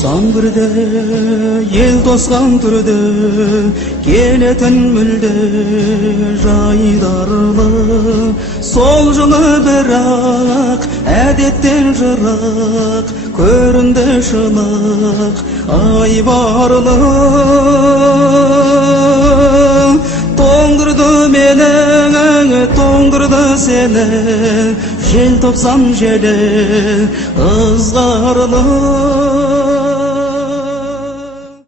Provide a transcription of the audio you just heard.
Саңғырды, ел тосқан түрді, келетін мүлде жайдарлы. Сол жылы бірақ, әдеттен жырақ, көрінді шылық, айбарлы. Тоңдырды мені, тоңдырды сені, жел топсан желі, ызғарлы.